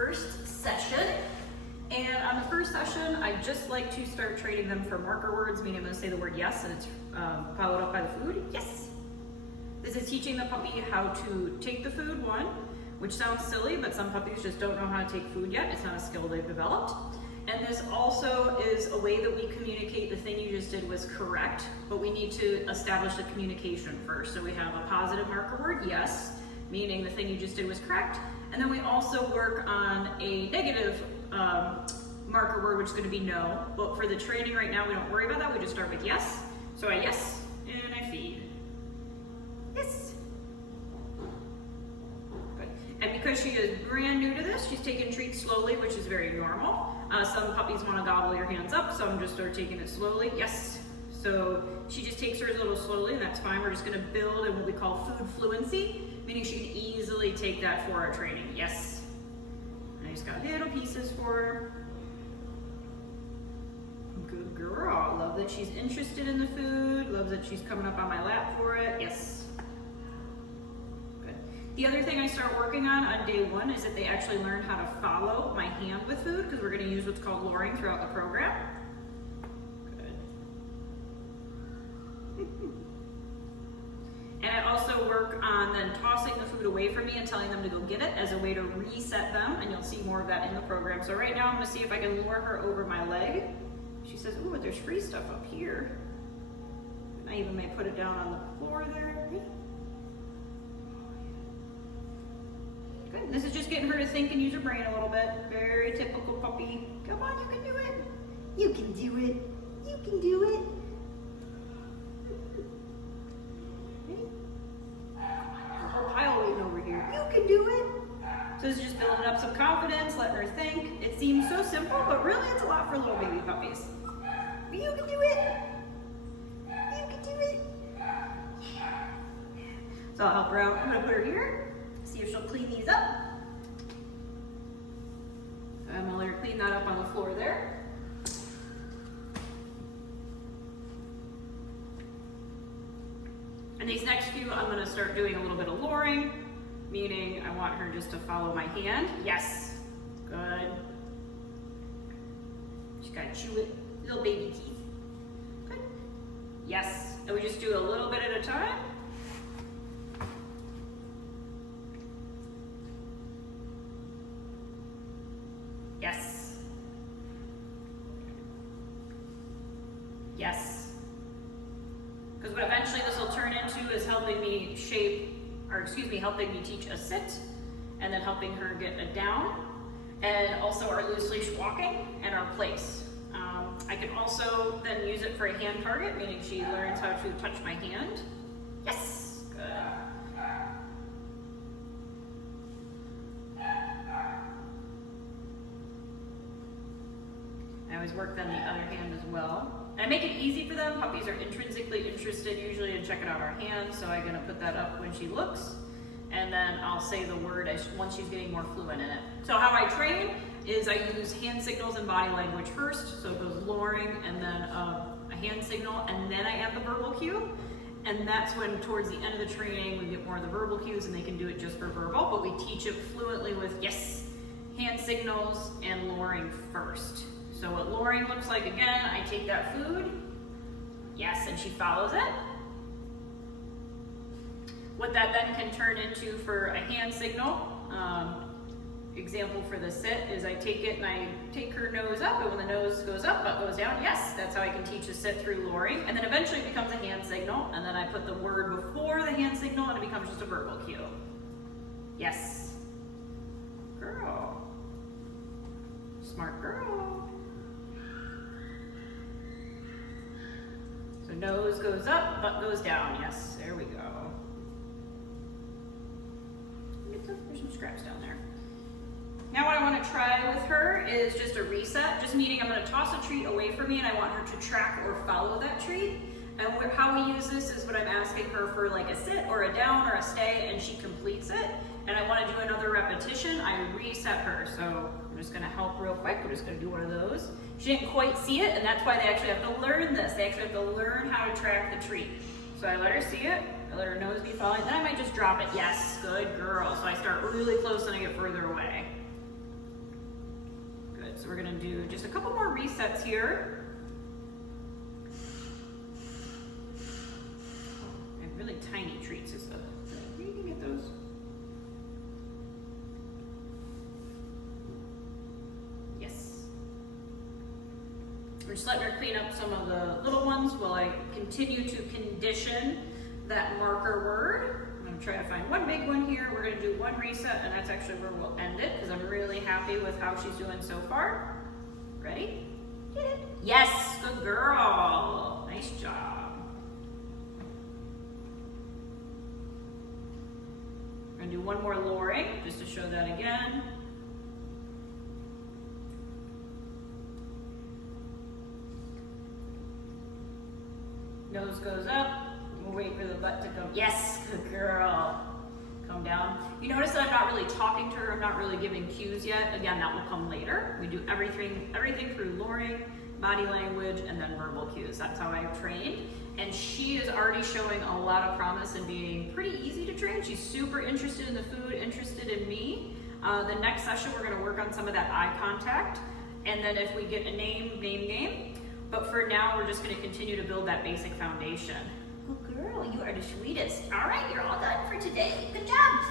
first session. And on the first session, I just like to start training them for marker words, meaning I'm going to say the word yes, and it's followed up by the food, yes. This is teaching the puppy how to take the food, one, which sounds silly, but some puppies just don't know how to take food yet. It's not a skill they've developed. And this also is a way that we communicate the thing you just did was correct, but we need to establish the communication first. So we have a positive marker word, yes, meaning the thing you just did was correct. And then we also work on a negative marker word, which is going to be no. But for the training right now, we don't worry about that. We just start with yes. So I yes, and I feed. Yes. Good. And because she is brand new to this, she's taking treats slowly, which is very normal. Some puppies want to gobble your hands up, some just start taking it slowly. Yes. So she just takes hers a little slowly, and that's fine. We're just going to build in what we call food fluency, meaning she can easily take that for our training. Yes. And I just got little pieces for her. Good girl. Love that she's interested in the food. Love that she's coming up on my lap for it. Yes. Good. The other thing I start working on day one is that they actually learn how to follow my hand with food, because we're going to use what's called luring throughout the program. Good. And I also work on then tossing the food away from me and telling them to go get it as a way to reset them, and you'll see more of that in the program. So right now I'm going to see if I can lure her over my leg. She says, ooh, there's free stuff up here. And I even may put it down on the floor there. Good. This is just getting her to think and use her brain a little bit. Very typical puppy. Come on, you can do it. You can do it. You can do it. There's a whole pile waiting over here. You can do it. So this is just building up some confidence, letting her think. It seems so simple, but really it's a lot for little baby puppies. But you can do it. You can do it. Yeah. So I'll help her out. I'm going to put her here. See if she'll clean these up. So I'm going to let her clean that up on the floor there. And these next few, I'm going to start doing a little bit of luring, meaning I want her just to follow my hand. Yes. Good. She's got to chew it. Little baby teeth. Good. Yes. And we just do a little bit at a time. Yes. Yes. Because what eventually this will turn into is helping me helping me teach a sit, and then helping her get a down, and also our loose leash walking and our place. I can also then use it for a hand target, meaning she learns how to touch my hand. Yes. Good. I always work then the other hand as well. And I make it easy for them. Puppies are intrinsically interested usually in checking out our hands, so I'm going to put that up when she looks. And then I'll say the word once she's getting more fluent in it. So how I train is I use hand signals and body language first. So it goes luring, and then a hand signal, and then I add the verbal cue. And that's when towards the end of the training we get more of the verbal cues, and they can do it just for verbal, but we teach it fluently with yes, hand signals, and luring first. So what luring looks like, again, I take that food, yes, and she follows it. What that then can turn into for a hand signal, example for the sit is I take it and I take her nose up, and when the nose goes up, butt goes down, yes, that's how I can teach a sit through luring. And then eventually it becomes a hand signal, and then I put the word before the hand signal, and it becomes just a verbal cue. Yes. Girl. Smart girl. So nose goes up, butt goes down. Yes, there we go. There's some scraps down there. Now what I want to try with her is just a reset, just meaning I'm going to toss a treat away from me, and I want her to track or follow that treat. And how we use this is when I'm asking her for like a sit or a down or a stay, and she completes it, and I want to do another repetition, I reset her. So I'm just going to help real quick. We're just going to do one of those. She didn't quite see it, and that's why they actually have to learn this. They actually have to learn how to track the treat. So I let her see it, I let her nose be following, then I might just drop it. Yes, good girl. So I start really close and I get further away. So we're gonna do just a couple more resets here. Oh, and really tiny treats is the thing. You can get those. Yes. We're just letting her clean up some of the little ones while I continue to condition that marker word. I'm gonna try to find one big one here. We're gonna do one reset, and that's actually where we'll end it because I'm really happy with how she's doing so far. Ready? Get it? Yes, good girl. Nice job. We're gonna do one more lowering just to show that again. Nose goes up. We'll wait for the butt to come. Yes, good girl. Come down. You notice that I'm not really talking to her. I'm not really giving cues yet. Again, that will come later. We do everything through lowering, body language, and then verbal cues. That's how I've trained. And she is already showing a lot of promise and being pretty easy to train. She's super interested in the food, interested in me. The next session, we're gonna work on some of that eye contact. And then if we get a name. But for now, we're just gonna continue to build that basic foundation. Good girl, you are the sweetest. All right, you're all done for today. Good job.